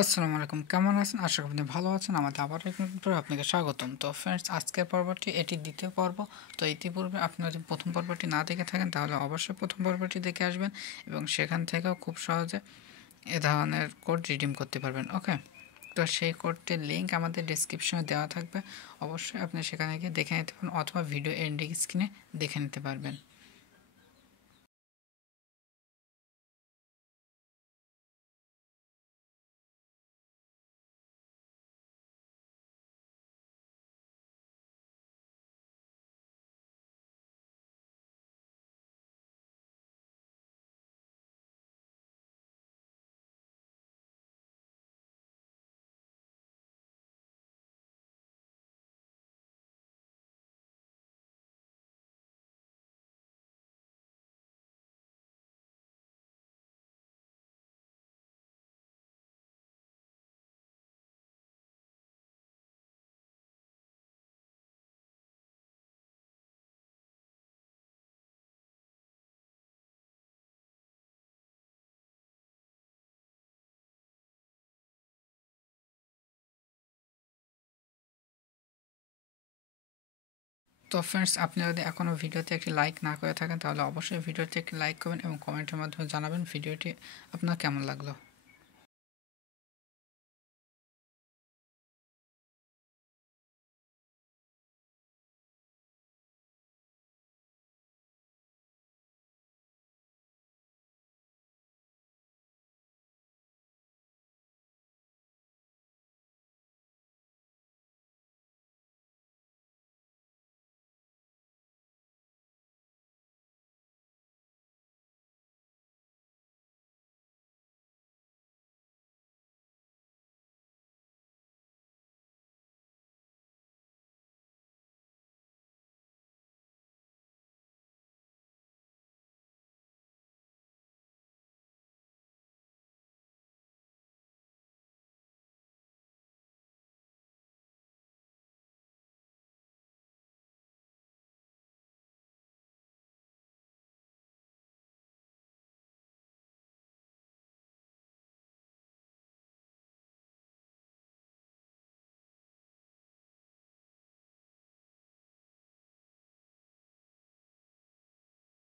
আসসালামু আলাইকুম, কেমন আছেন? আশা করি আপনি ভালো আছেন। আমাদের আবার একবার আপনাকে স্বাগতম। তো ফ্রেন্ডস, আজকের পর্বটি এটি দ্বিতীয় পর্ব। তো ইতিপূর্বে আপনারা যদি প্রথম পর্বটি না দেখে থাকেন তাহলে অবশ্যই প্রথম পর্বটি দেখে আসবেন এবং সেখান থেকেও খুব সহজে এ ধরনের কোড রিডিম করতে পারবেন। ওকে, তো সেই কোডটির লিঙ্ক আমাদের ডিসক্রিপশনে দেওয়া থাকবে। অবশ্যই আপনি সেখানে গিয়ে দেখে নিতে পারেন অথবা ভিডিও এন্ডিং স্ক্রিনে দেখে নিতে পারবেন। তো ফ্রেন্ডস, আপনি যদি এখনও ভিডিওতে একটি লাইক না করে থাকেন তাহলে অবশ্যই ভিডিওতে একটি লাইক করবেন এবং কমেন্টের মাধ্যমে জানাবেন ভিডিওটি আপনার কেমন লাগলো।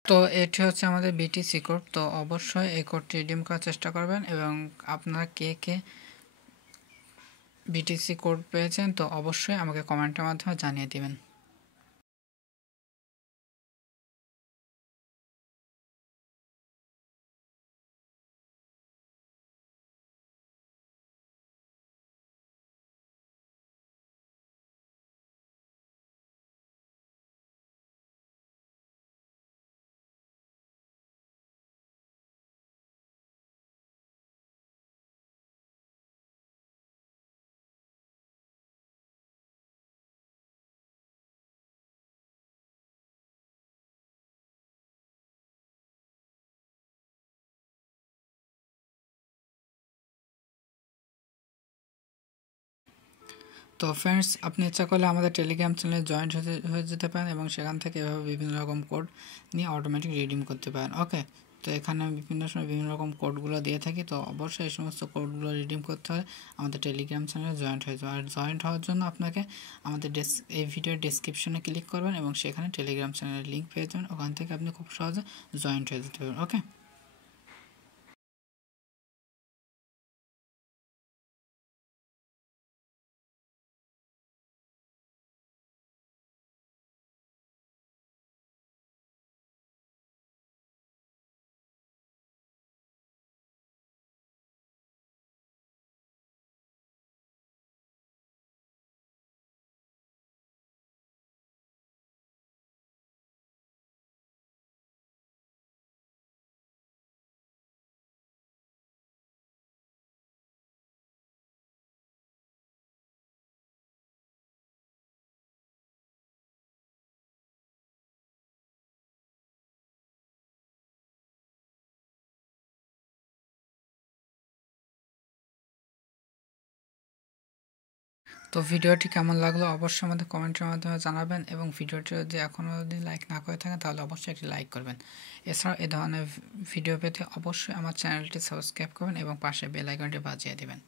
তো এটি হচ্ছে আমাদের বিটিসি কোড। তো অবশ্যই এই কোডটি রিডিম করার চেষ্টা করবেন এবং আপনারা কে কে বিটিসি কোড পেয়েছেন তো অবশ্যই আমাকে কমেন্টের মাধ্যমে জানিয়ে দিবেন। তো ফ্রেন্ডস, আপনি ইচ্ছা করলে আমাদের টেলিগ্রাম চ্যানেলে জয়েন্ট হয়ে যেতে পারেন এবং সেখান থেকে এভাবে বিভিন্ন রকম কোড নিয়ে অটোমেটিক রিডিম করতে পারেন। ওকে, তো এখানে আমি বিভিন্ন সময় বিভিন্ন রকম কোডগুলো দিয়ে থাকি। তো অবশ্যই এই সমস্ত কোডগুলো রিডিম করতে হলে আমাদের টেলিগ্রাম চ্যানেলে জয়েন্ট হয়ে যাবে। আর জয়েন্ট হওয়ার জন্য আপনাকে আমাদের এই ভিডিওর ডেসক্রিপশনে ক্লিক করবেন এবং সেখানে টেলিগ্রাম চ্যানেলের লিঙ্ক পেয়ে যাবেন। ওখান থেকে আপনি খুব সহজে জয়েন্ট হয়ে যেতে পারবেন। ওকে, তো ভিডিওটি কেমন লাগলো অবশ্যই আমাদের কমেন্টের মাধ্যমে জানাবেন এবং ভিডিওটি যদি এখনও যদি লাইক না করে থাকেন তাহলে অবশ্যই একটি লাইক করবেন। এছাড়াও এই ধরনের ভিডিও পেতে অবশ্যই আমার চ্যানেলটি সাবস্ক্রাইব করবেন এবং পাশে বেল আইকনটি বাজিয়ে দেবেন।